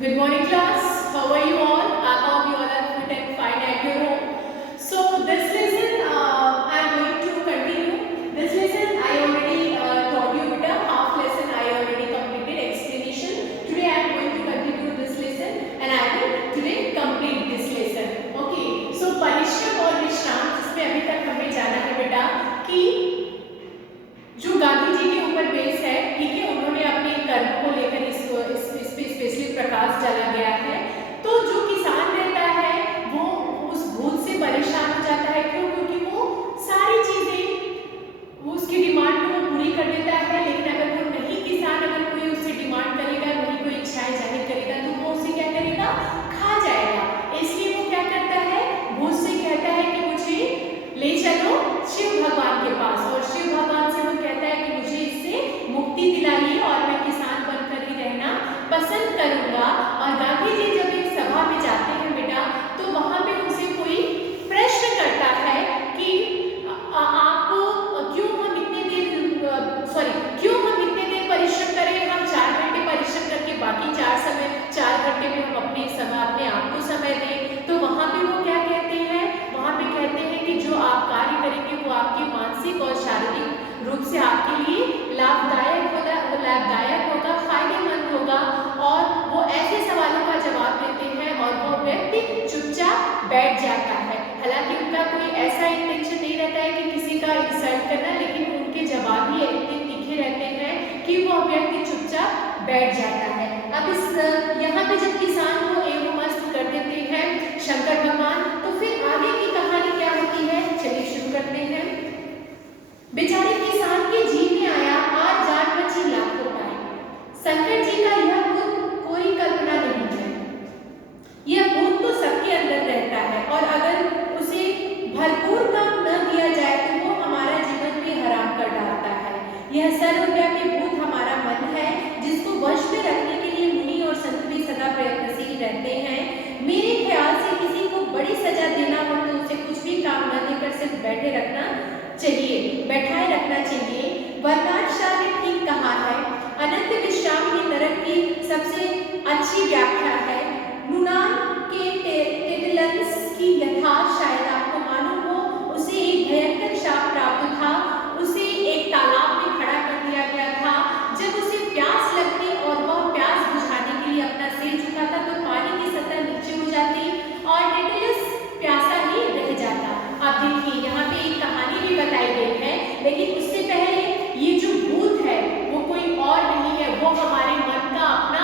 Good morning, class. How are you all? I hope you all are fit and fine at your home. So this lesson I am going to continue. This lesson I already taught you beta. Half lesson I already completed explanation. Today I am going to continue this lesson and I will today complete this lesson. Okay. So परिश्रम और विश्राम जिसमें अभी तक हमें जाना है बेटा कि जो गांधी जी के ऊपर बेस है, ठीक है, उन्होंने अपने कर्म को लेकर इस पे स्पेशली प्रकाश डाला गया है। तो जो किसान रहता है वो उस भूत से परेशान हो जाता है। क्यों? क्योंकि वो सारी चीजें वो उसकी डिमांड को वो पूरी कर देता है, लेकिन अगर वो नहीं किसान अगर कोई उससे डिमांड करेगा, नहीं कोई इच्छाएं जाहिर करेगा तो वो उसे क्या करेगा? खा जाएगा। इसलिए वो क्या करता है? भूत से कहता है कि मुझे ले चलो शिव भगवान के पास, और शिव भगवान से वो कहता है कि मुझे इससे मुक्ति दिलाइए और मैं किसान बनकर ही रहना पसंद करूंगा। और गांधी जी जब एक सभा में जाते हैं बेटा तो वहां पे उनसे कोई प्रश्न करता है कि आप क्यों हम इतने देर परिश्रम करें? हम 4 घंटे परिश्रम करके बाकी 4 घंटे में हम अपने आप को समय दें। तो वहां पे वो क्या कहते हैं? वहां पे कहते हैं कि जो आप कार्य करेंगे वो आपके मानसिक और शारीरिक रूप से आपके लिए लाभदायक होगा, फायदेमंद होगा। और वो ऐसे सवालों का जवाब देते हैं और वो व्यक्ति चुपचाप बैठ जाता है। हालांकि उनका कोई ऐसा इंटेंशन नहीं रहता है कि किसी का इंसल्ट करना, लेकिन उनके जवाब ही इतने तीखे रहते हैं कि वो व्यक्ति चुपचाप बैठ जाता है। अब इस यहाँ पे जब किसान को एवं मस्त कर देते हैं शंकर भगवान, तो फिर आगे की कहानी क्या होती है? चलिए शुरू करते हैं। बेचारे किसान के जी में आया आज जान बची लाखों पाए। शंकर जी का यह भूत कोई कल्पना नहीं है। यह भूत तो सबके अंदर रहता है और अगर उसे भरपूर काम न दिया जाए तो वो हमारा जीवन भी हराम कर डालता है। यह सर्वव्यापी भूत हमारा मन है जिसको वश में रखने के लिए मुनि और संत भी सदा प्रयत्नशील रहते हैं। मेरे ख्याल से किसी को बड़ी सजा देना हो तो उसे कुछ भी काम न देकर सिर्फ बैठाए रखना चाहिए। बरनार्ड शॉ ने ठीक कहा है, अनंत विश्राम ही नरक की सबसे अच्छी व्याख्या है। नुनान के टेटलस की यथा शायद आपको मालूम हो, उसे एक भयंकर शाप प्राप्त था। उसे एक तालाब में खड़ा कर दिया गया था। जब उसे प्यास लगती और वह प्यास बुझाने के लिए अपना सिर झुकाता तो पानी की सतह नीचे हो जाती और टेटलस प्यासा ही रह जाता। अब देखिए यहाँ पे एक कहानी भी बताई गई है, लेकिन उससे पहले ये जो भूत है वो कोई और नहीं है, वो हमारे मन का अपना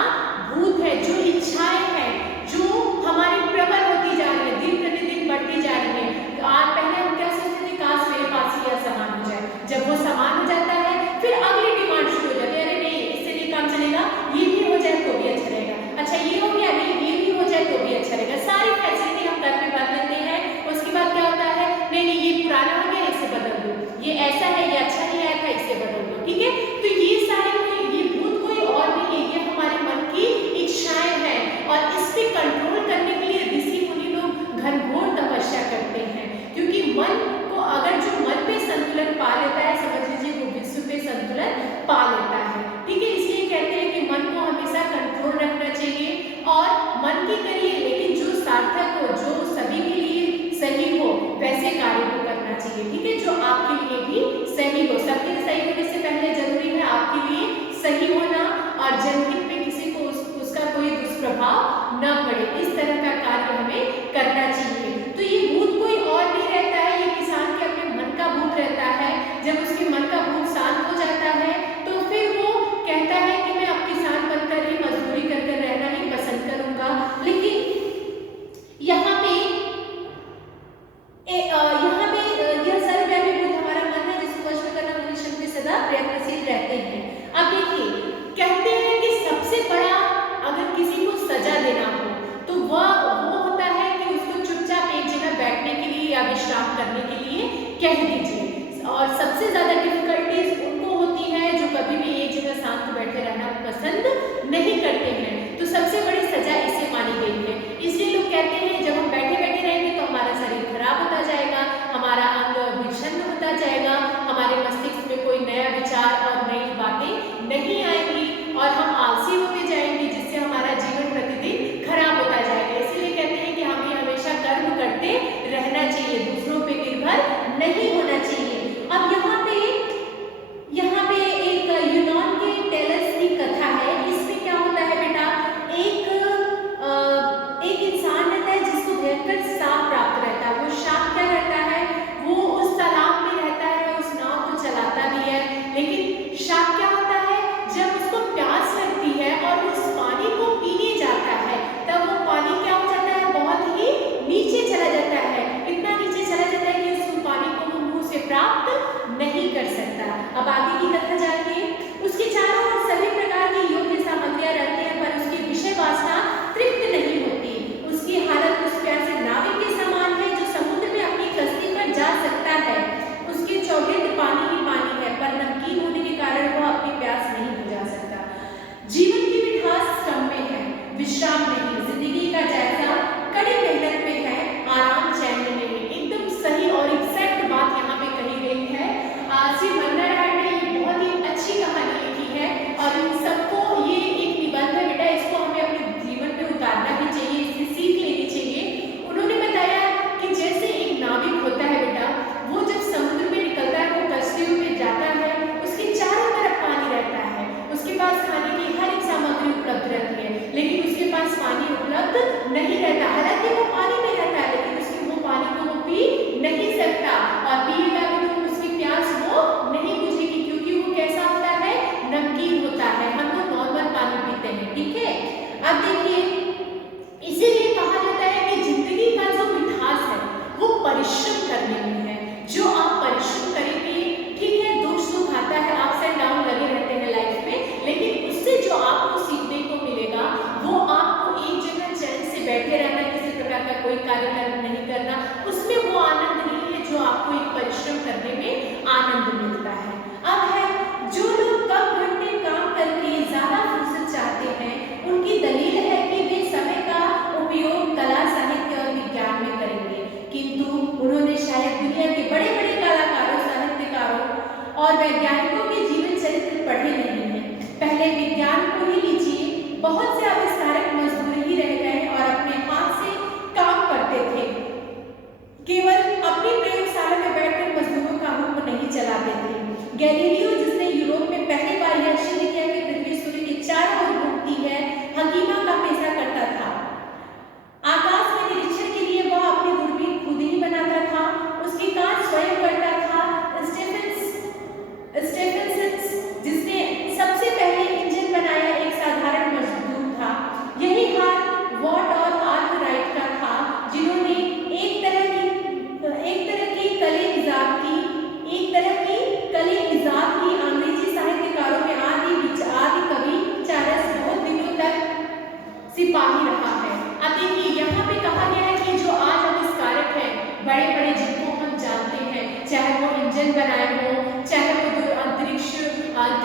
भूत है। जो इच्छाएं हैं जो हमारी प्रबल होती जा रही है, दिन प्रतिदिन बढ़ती जा रही है। तो आज पहले हम क्या सोचते थे, काश मेरे पास यह सामान हो जाए। जब वो सामान हो जाता है फिर अगली डिमांड शुरू हो जाती है, अरे नहीं इससे नहीं काम चलेगा, ये भी हो जाए तो भी अच्छा रहेगा, अच्छा ये हो गया, नहीं ये भी हो जाए तो भी अच्छा रहेगा। सारी फैसिलिटी हम घर में बांध लेते हैं। उसके बाद क्या होता है, नहीं ये पुराना हो गया इसे बदल दो, ये ऐसा है ये अच्छा नहीं आया था इसे बदल दो, ठीक है। तो ये भूत कोई और नहीं है, ये हमारे मन की इच्छाएं हैं और इस पे कंट्रोल करने के लिए ऋषि मुनि लोग घनघोर तपस्या करते हैं। क्योंकि मन को अगर जो मन पे संतुलन पा लेता है, समझ लीजिए वो विश्व पे संतुलन पा लेता है, ठीक है। इसलिए कहते हैं कि मन को हमेशा कंट्रोल रखना चाहिए और मन की करिए, लेकिन जो सार्थक हो, जो सभी के लिए सही हो वैसे कार्य को करना चाहिए, ठीक है, जो आपके लिए भी सही हो। सबके सही होने से पहले जरूरी है आपके लिए सही होना और जनहित में किसी को उसका कोई दुष्प्रभाव न पड़े। इस तरह का कार्य हमें करना चाहिए। तो ये भूत कोई और नहीं रहता है, ये किसान के अपने मन का भूत रहता है। जब उसके मन का भूत शांत हो जाता है तो फिर वो कहता है कि मैं अब किसान बनकर ही मजदूरी कर रहना ही पसंद करूंगा। लेकिन यहाँ पे यह सर्वव्यापी भूत हमारा मन है जिसको वश में करना मुनि संत सदा प्रयत्नशील रहते हैं। अब देखिए कहते हैं कि सबसे बड़ा अगर किसी को सजा देना हो तो वो होता है कि उसको चुपचाप एक जगह बैठने के लिए या विश्राम करने के लिए कह दीजिए। और सबसे ज्यादा डिफिकल्टीज उनको होती है जो कभी भी एक जगह शांत बैठे रहना पसंद नहीं करते हैं। तो सबसे बड़ी सजा इसे मानी गई है। इसलिए लोग कहते हैं जब हम बैठे बैठे रहेंगे तो हमारा शरीर खराब होता जाएगा, हमारा अंग विषन्न होता जाएगा, हमारे मस्तिष्क में कोई नया विचार और नई बातें नहीं आएंगी और हम आलसी होते जाएंगे, जिससे हमारा जीवन प्रतिदिन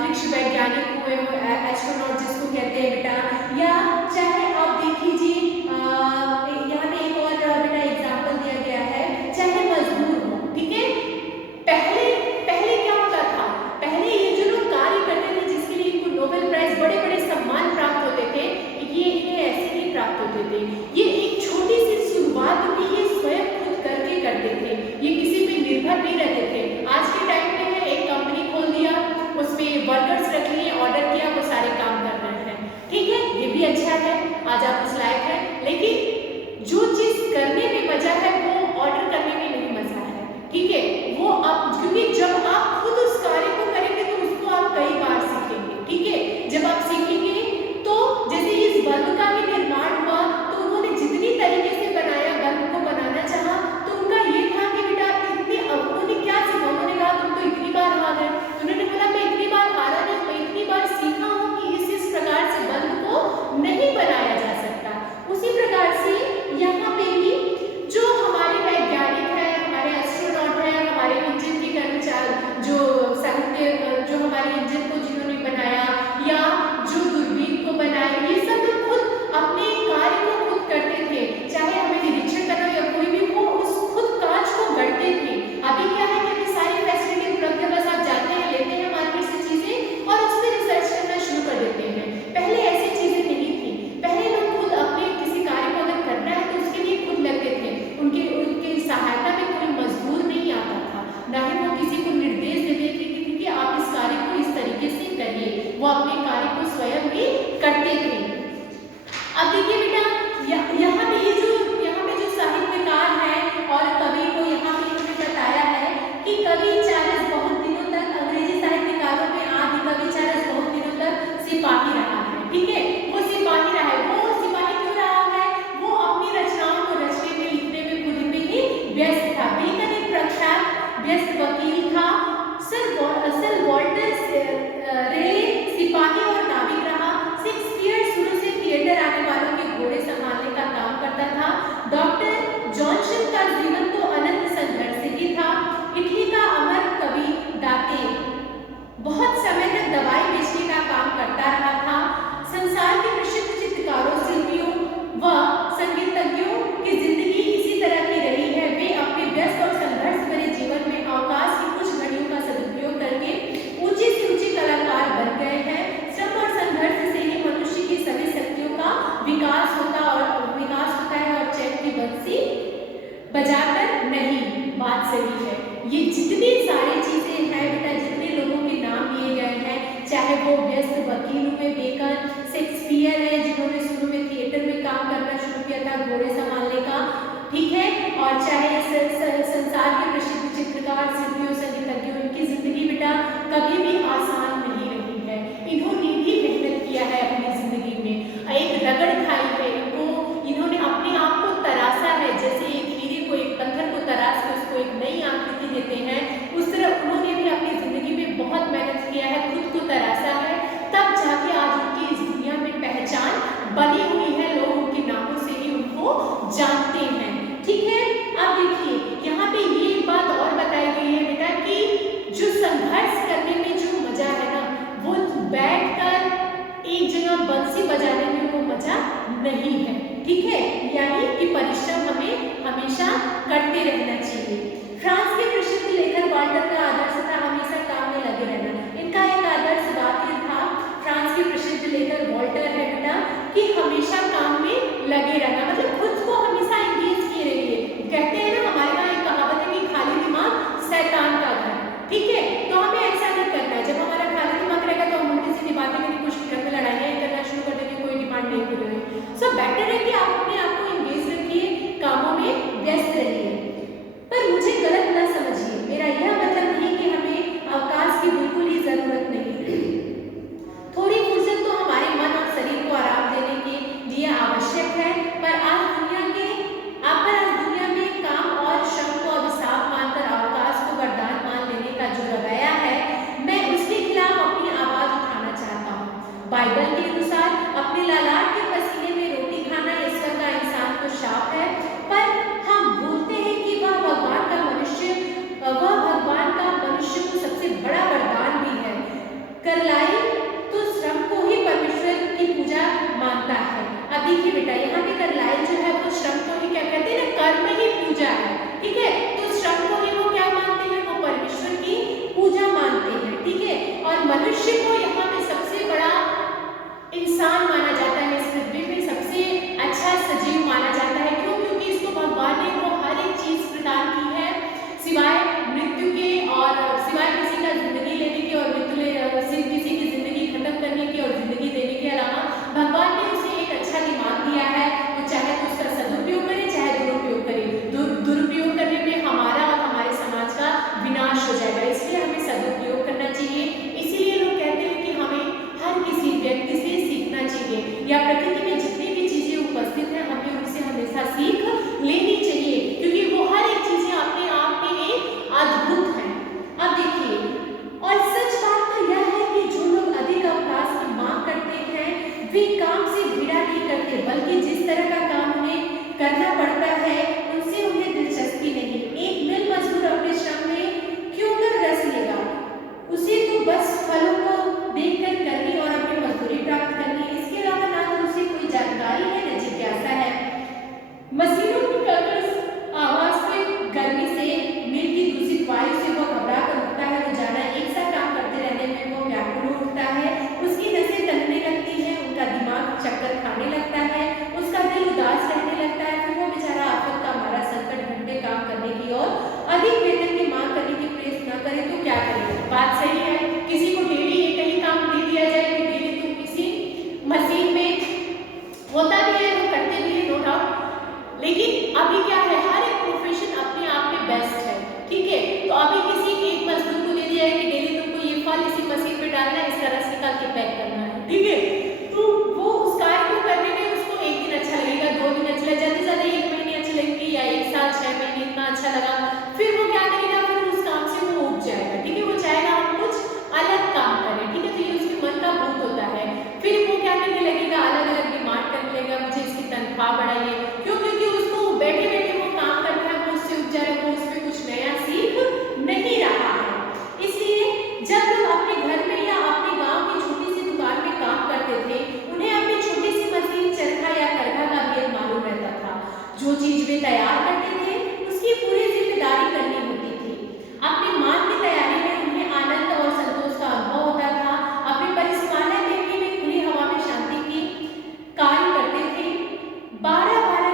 अंतरिक्ष वैज्ञानिक हुए हो, एस्ट्रोनॉट जिसको कहते हैं बेटा, या चाहे आप देख लीजिए यहाँ पे एक और बेटा एग्जाम्पल दिया गया है, चाहे मजदूर हो, ठीक है। पहले पहले क्या होता था, पहले ये जो लोग कार्य करते थे जिसके लिए इनको नोबेल प्राइज, बड़े बड़े सम्मान प्राप्त होते थे, ये इन्हें ऐसे नहीं प्राप्त होते थे। ये एक छोटी सी शुरुआत भी ये स्वयं खुद करके करते थे, ये किसी पे निर्भर नहीं रहते थे। आज के टाइम में है एक कंपनी खोल दिया, उसमें वर्कर्स रख लिए, ऑर्डर किया, वो सारे काम कर रहे हैं, ठीक है, ये भी अच्छा है, आज आप उस लायक है। लेकिन जो चीज करने में मजा है वो ऑर्डर करने में नहीं मजा है, ठीक है। वो आप, क्योंकि जब आप खुद उस कार्य को करेंगे तो उसको आप कई बार सीखेंगे, ठीक है। जब आप सीखेंगे तो जैसे इस बल्ब का भी निर्माण हुआ तो उन्होंने जितनी तरीके से बनाया, बल्ब को बनाना चाहा, तो उनका ये था कि बेटा इतने, उन्होंने क्या सीखा, उन्होंने कहा तुम तो इतनी बार हार गए, उन्होंने बोला मैं इतनी बार हारा नहीं, मैं इतनी बार सीखा हूँ कि इस प्रकार से बल्ब को नहीं बनाया जा सकता। उसी प्रकार से यहाँ पे भी जो हमारे वैज्ञानिक है, हमारे एस्ट्रोनॉट है, हमारे इंजन के कर्मचारी, जो साहित्य, जो हमारे इंजन को जिन्होंने बनाया या जो दूरबीन को बनाया, ये सब लोग खुद अपने कार्य को खुद करते थे, चाहे हमें निरीक्षण करना या कोई भी, वो उस खुद काज को गढ़ते थे। अभी क्या है कि अभी सारी फैसिलिटी उपलब्ध है, बस आप जाते हैं, लेते हैं मार्केट से चीजें और उस पर रिसर्च करना शुरू कर देते हैं। पहले ऐसी चीजें नहीं थी, पहले लोग खुद अपने किसी कार्य को अगर करना है तो उसके लिए खुद लगते थे, उनके सहायता में कोई मजदूर नहीं आता था, ना ही वो किसी को निर्देश देते थे कि आप इस कार्य को इस तरीके से करिए, वो अपने कार्य को स्वयं भी करते थे। अब देखिए बेटा, यहाँ पे जो साहित्यकार है और कवि को यहाँ पे इन्होंने बताया है कि कवि चार्ल्स बहुत दिनों तक, अंग्रेजी साहित्यकारों में आदि कवि चार्ल्स बहुत दिनों तक सिपाही रहा है, ठीक है, वो सिपाही रहा है। वो सिपाही क्यों रहा है, वो अपनी रचनाओं को रचने में, लिखने में खुद में ही व्यस्त था। बेकन एक प्रख्यात व्यस्त वकील था। सर वॉल्टर रेले सिपाही और नाविक रहा। शेक्सपियर शुरू से थिएटर आने वालों के घोड़े संभालने का काम करता था। डॉक्टर जॉनसन का जीवन तो अनंत संघर्ष ही था। इटली का अमर कवि दाते बहुत समय तक दवाई बेचने का काम करता रहा था। संसार के प्रसिद्ध चित्रकारों, शिल्पियों व संगीतज्ञों की जिंदगी इसी तरह की रही है। वे अपने व्यस्त और संघर्ष भरे जीवन में अवकाश की कुछ घड़ियों का सदुपयोग करके ऊंचे से ऊंचे कलाकार बन गए हैं। श्रम और संघर्ष से ही मनुष्य की सभी शक्तियों का विकास होता है और चैन की बंसी बजाकर नहीं। बात सही है। ये जितनी सारी चीजें हैं बेटा, जितने लोगों के नाम लिए गए हैं, चाहे वो व्यस्त वकील हुए, बेकन, शेक्सपियर है जिन्होंने शुरू में थिएटर में काम करना शुरू किया था, घोड़े संभालने का, ठीक है, और चाहे संसार के प्रसिद्ध चित्रकार, शिल्पियों, संगीतज्ञों, इनकी जिंदगी बेटा कभी भी आसान नहीं रही है। इन्होंने भी मेहनत किया है अपनी जिंदगी में, एक रगड़ खाई है, इन्होंने अपने आप को तराशा है। जैसे एक हीरे को, एक पत्थर को तराश के उसको एक नई आकृति देते हैं, उस तरह उन्होंने भी अपनी जिंदगी में बहुत मेहनत किया है, खुद को तराशा है, तब जाके आज उनकी इस दुनिया में पहचान बनी हुई है। लोग उनके नामों से ही उनको जानते हैं, ठीक है। अब देखिए यहाँ पे ये बात और बताई गई है बेटा कि जो संघर्ष करने में जो मजा है ना, वो बैठकर एक जगह बंसी बजाने में वो मजा नहीं है, ठीक है। यानी कि परिश्रम हमें हमेशा करते रहना चाहिए। फ्रांस के प्रसिद्ध लेखक वाल्टर का आदर्श था हमेशा काम में लगे रहना। इनका एक आदर्श वाक्य था, फ्रांस के प्रसिद्ध लेखक वाल्टर है बेटा, कि हमेशा काम में लगे रहना, मतलब खुद को हमेशा एंगेज किए रहिए। कहते हैं ना, हमारे यहाँ एक कहावत है कि खाली दिमाग शैतान का घर, ठीक है। तो हमें ऐसा नहीं करना है। जब हमारा खाली दिमाग रहेगा तो हम उल्टी सीधी बातें करने की कोशिश करेंगे, लड़ाइयाँ करना शुरू कर देंगे, कोई डिमांड नहीं पूरी होगी। सो बेटर है कि आप अपने आप को एंगेज रखिए, कामों में व्यस्त रहिए। पर मुझे गलत ना समझिए, मानता है। अब देखिए बेटा, यहाँ पे करलाइल जो है वो श्रम को ही क्या कहते हैं ना, कर्म ही पूजा है, ठीक है। तो श्रम को ही वो क्या मानते हैं, वो परमेश्वर की पूजा मानते हैं, ठीक है। और मनुष्य को यहाँ पे सबसे बड़ा इंसान माना जाता है, इस पृथ्वी पे सबसे अच्छा सजीव माना जाता है। क्यों? क्योंकि इसको भगवान ने वो हर एक चीज प्रदान की है, सिवाय मृत्यु के और सिवाय किसी का जिंदगी लेने के और मृत्यु किसी की जिंदगी खत्म करने की और जिंदगी देने के अलावा भगवान ने उसे एक अच्छा दिमाग दिया है। वो चाहे तो उसका सदुपयोग करे चाहे दुरुपयोग करे। दुरुपयोग करने में हमारा और हमारे समाज का विनाश हो जाएगा, इसलिए हमें सदुपयोग करना चाहिए। इसीलिए लोग कहते हैं कि हमें हर किसी व्यक्ति से सीखना चाहिए, या प्रकृति में जितनी भी चीजें उपस्थित हैं हमें उनसे हमेशा सीख लेनी चाहिए, क्योंकि वो हर एक चीजें अपने आप में एक अद्भुत है। अब देखिए, और सच बात तो यह है कि जो लोग अधिक अवकाश की मांग करते हैं वे काम से घृणा नहीं करते, बल्कि जिस तरह का काम उन्हें करना पड़ता है उनसे उन्हें दिलचस्पी नहीं। एक मिल मजदूर अपने श्रम में क्यों कर रस लेगा, उसे तो बस फलों को देखकर करनी और अपनी मजदूरी प्राप्त करनी, इसके अलावा ना तो उसे कोई जानकारी है न जिज्ञासा है। मशीनों की कर्कश आवाज से, गर्मी से, मिल की दूषित वायु से वो घबरा कर उठता है। रोजाना एक सा काम करते रहने में वो व्याकुल उठता है, उसकी नसें तनने लगती हैं, उनका दिमाग चक्कर खाने लगता है, उसका दिल उदास रहने लगता है। फिर वो बेचारा आफत का मारा संकट घंटे काम करने की और अधिक वेतन की मांग करने की प्रयास न करे तो क्या करे। बात सही है, किसी को डेली एक ही काम दे दिया जाए कि डेली तुम किसी मशीन में, होता भी है, वो करते भी है, नो डाउट, लेकिन अभी क्या है, हर एक प्रोफेशन अपने आप में बेस्ट है, ठीक है। तो अभी किसी एक मजदूर को दे दिया है कि डेली तुमको ये फल इसी मशीन पे डालना है, इसका रस निकाल के पैक करना है, ठीक है। तो वो उस कार्य को करने में उसको एक दिन अच्छा लगेगा, 2 दिन अच्छा लगेगा, जल्दी से ज्यादा 1 महीने अच्छे लगेंगे, या 1 साल 6 महीने इतना अच्छा लगा, फिर वो क्या करेगा, फिर उस काम से वो उब जाएगा, ठीक है। वो चाहेगा हम कुछ अलग काम करें, ठीक है। तो ये उसके मन का भूत होता है। फिर वो क्या करने लगेगा, अलग अलग डिमांड करने लगेगा, मुझे इसकी तनख्वाह बढ़ाइए। क्यों? क्योंकि उसको बैठे बैठे वो काम करना है, वो उससे उब जा रहा है, वो उसमें कुछ नया सीख नहीं रहा है। इसलिए जब लोग अपने घर में या अपने गांव की छोटी सी दुकान में काम करते थे, उन्हें अपनी छोटी सी मशीन, चरखा या करघा का भेद मालूम रहता था। जो चीज वे तैयार करते थे उसकी पूरी जिम्मेदारी करनी होती थी। अपने माल की तैयारी में उन्हें आनंद और संतोष का अनुभव होता था। अपने परिश्रमालय में भी वे खुली हवा में शांति की कार्य करते थे। 12-12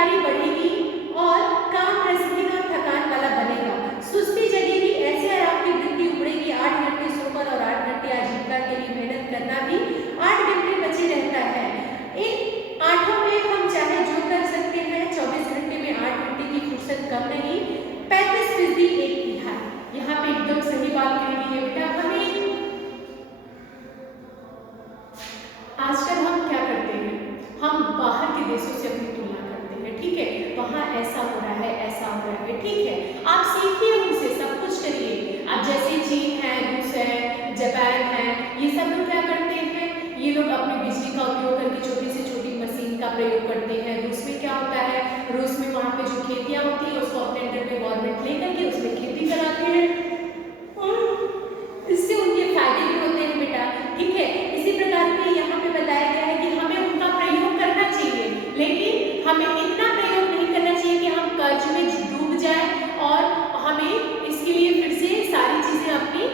जिम्मेदारी बढ़ेगी और काम रसीन और थकान वाला बनेगा, सुस्ती जगेगी, ऐसे आराम की वृत्ति उमड़ेगी। 8 घंटे सोकर और 8 घंटे आजीविका के लिए मेहनत करना भी 8 घंटे बचे रहता है। इन 8 में हम चाहे जो कर सकते हैं, 24 घंटे में 8 घंटे की फुर्सत कम नहीं, 35% 1/3। यहाँ पे एकदम सही बात कही है बेटा। हमें आजकल हम क्या करते हैं, हम बाहर के देशों से अपनी तुलना करते हैं, ठीक है, वहाँ ऐसा हो रहा है, ऐसा हो रहा है, ठीक है, आप सीखिए उनसे, सब कुछ करिए। अब जैसे चीन है, रूस है, जापान है, ये सब लोग क्या करते हैं, ये लोग अपनी बिजली का उपयोग करके छोटी से छोटी मशीन का प्रयोग करते हैं। रूस में क्या होता है, रूस में वहाँ पे जो खेतियाँ होती है उसको अपने अंडर में गवर्नमेंट लेकर के उसमें खेती कराते हैं, इससे उनके फायदे भी होते हैं बेटा, ठीक है। इसी प्रकार के यहाँ पे बताया गया है कि हमें उनका प्रयोग करना चाहिए, लेकिन हमें इतना प्रयोग नहीं करना चाहिए कि हम कर्ज में डूब जाए और हमें इसके लिए फिर से सारी चीजें अपनी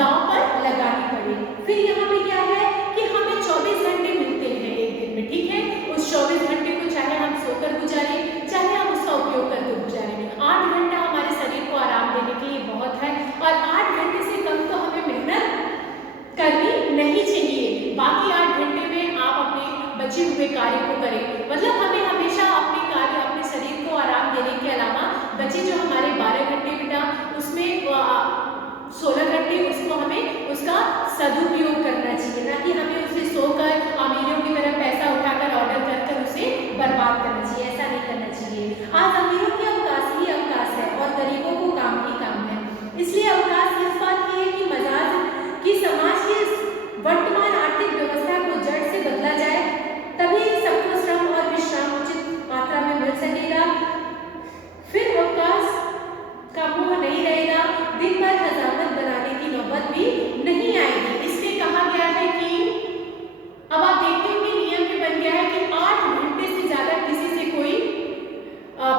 गांव पर लगानी पड़े। फिर यहाँ पे क्या है कि हमें 24 घंटे मिलते हैं एक दिन में, ठीक है, उस 24 घंटे को चाहे हम सोकर गुजारें, चाहे हम उसका उपयोग करके गुजारें। 8 घंटा हमारे शरीर को आराम देने के लिए बहुत है और 8 घंटे से कम तो हमें मेहनत करनी नहीं चाहिए। बाकी 8 घंटे में आप अपने बचे हुए कार्य को करें, मतलब हमें हमेशा अपने कार्य, अपने शरीर को आराम देने के अलावा बचे जो हमारे 12 घंटे बेटा, उसमें 16 घंटे उसको हमें उसका सदुपयोग करना चाहिए, ना कि हमें उसे सोकर अमीरों की तरह पैसा उठाकर ऑर्डर कर उसे बर्बाद करना चाहिए, ऐसा नहीं करना चाहिए। आज अमीरों के अवकाश ही अवकाश है और गरीबों को काम ही काम है, इसलिए अवकाश इस बात की है कि मजाज की समाज की वर्तमान आर्थिक व्यवस्था को जड़ से बदला जाए, तभी सबको श्रम और विश्राम उचित मात्रा में मिल सकेगा। फिर अवकाश का मोह नहीं रहेगा, दिन भर हजामत बनाने की नौबत भी नहीं आएगी। इसलिए कहा गया है कि अब आप देखते होंगे नियम में बन गया है कि 8 घंटे से ज्यादा किसी से कोई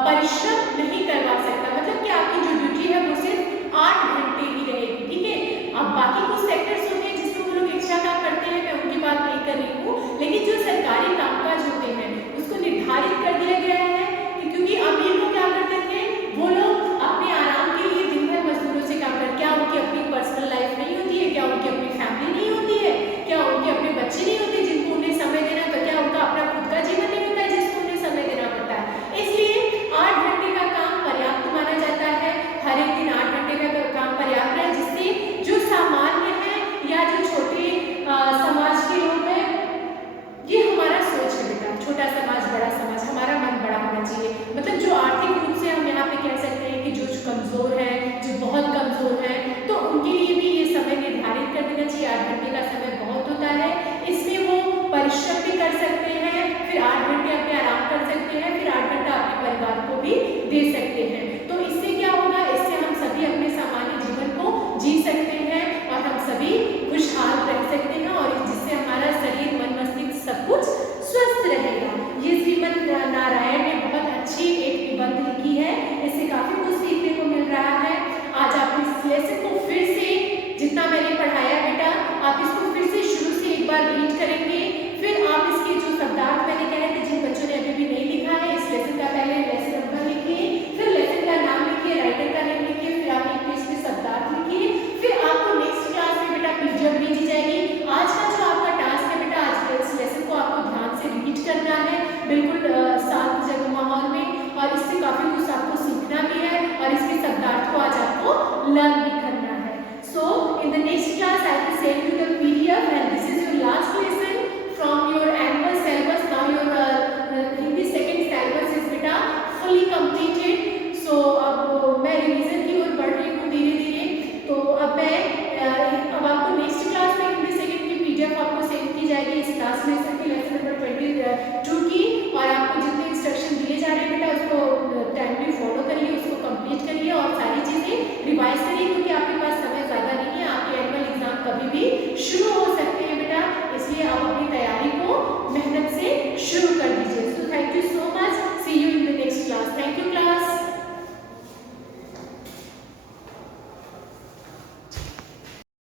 परिश्रम नहीं करवा सकता, मतलब कि आपकी जो ड्यूटी है वो सिर्फ 8 घंटे ही रहेगी, ठीक है। अब बाकी कुछ सेक्टर्स होते हैं जिसमें वो लोग एक्स्ट्रा काम करते हैं, मैं उनकी बात नहीं कर रही हूँ, लेकिन जो सरकारी कामकाज होते हैं उसको निर्धारित कर दिया गया है कि क्योंकि अमीर लोग क्या करते थे, वो लोग अपने आराम के लिए दिन भर मजदूरों से काम करते, क्या उनकी अपनी पर्सनल लाइफ नहीं होती है, क्या उनकी अपनी फैमिली नहीं होती है, क्या उनके अपने बच्चे नहीं होते जिनको उन्हें समय देना, तो क्या उनका अपना खुद का जीवन नहीं होता है जिसको उन्हें समय देना पड़ता है। इसलिए 8 घंटे का काम पर्याप्त माना जाता है, हर एक दिन 8 घंटे का काम पर्याप्त है, जिससे जो सामान्य है या जो छोटे समाज के लोग हैं, ये हमारा सोच है बेटा, छोटा समाज बड़ा समाज, हमारा मन बड़ा होना चाहिए, मतलब जो आर्थिक रूप से हम यहाँ पे कह सकते हैं कि जो कमजोर है, जो बहुत कमजोर है, तो उनके लिए भी ये समय निर्धारित कर देना चाहिए। 8 घंटे का समय बहुत होता है, इसमें वो परिश्रम भी कर सकते हैं, फिर 8 घंटे अपने आराम कर सकते हैं, फिर 8 घंटा अपने परिवार को भी दे सकते हैं। तो इससे क्या होगा, इससे हम सभी अपने सामान्य जीवन को जी सकते हैं और हम सभी खुशहाल रह सकते हैं, और जिससे हमारा शरीर, मन, मस्तिष्क सब कुछ स्वस्थ रहेगा। ये श्रीमद् नारायण ने बहुत अच्छी एक निबंध लिखी है, इससे काफी कुछ सीखने को मिल रहा है। आज आप इस लेसन को फिर से, जितना मैंने पढ़ाया बेटा, आप इसको फिर से शुरू से एक बार रीड करेंगे, फिर आप इसके जो शब्दार्थ मैंने कहे थे, जिन बच्चों ने अभी भी नहीं लिखा है, इस लेसन का पहले लेसन नंबर लिखिए, फिर लेसन का नाम लिखिए, राइटर का नाम लिखिए, फिर आप एक पेज पे शब्दार्थ लिखिए, फिर आपको नेक्स्ट क्लास में बेटा पीडीएफ भेजी जाएगी। आज का जो आपका टास्क है बेटा, आज के इस लेसन को आपको ध्यान से रीड करना है, बिल्कुल शांत जगह माहौल में, और इससे काफी कुछ आपको सीखना भी है, और इसके शब्दार्थ को आज आपको लर्न भी करना है। So in the next class I will send you the PDF, and this is your last lesson from your annual syllabus. Now your Hindi second syllabus is बेटा fully completed. So अब मैं revision की ओर बढ़ रही हूँ धीरे धीरे, तो अब आपको नेक्स्ट क्लास में हिंदी सेकंड की PDF आपको सेंड की जाएगी। इस क्लास में लेसन नंबर 22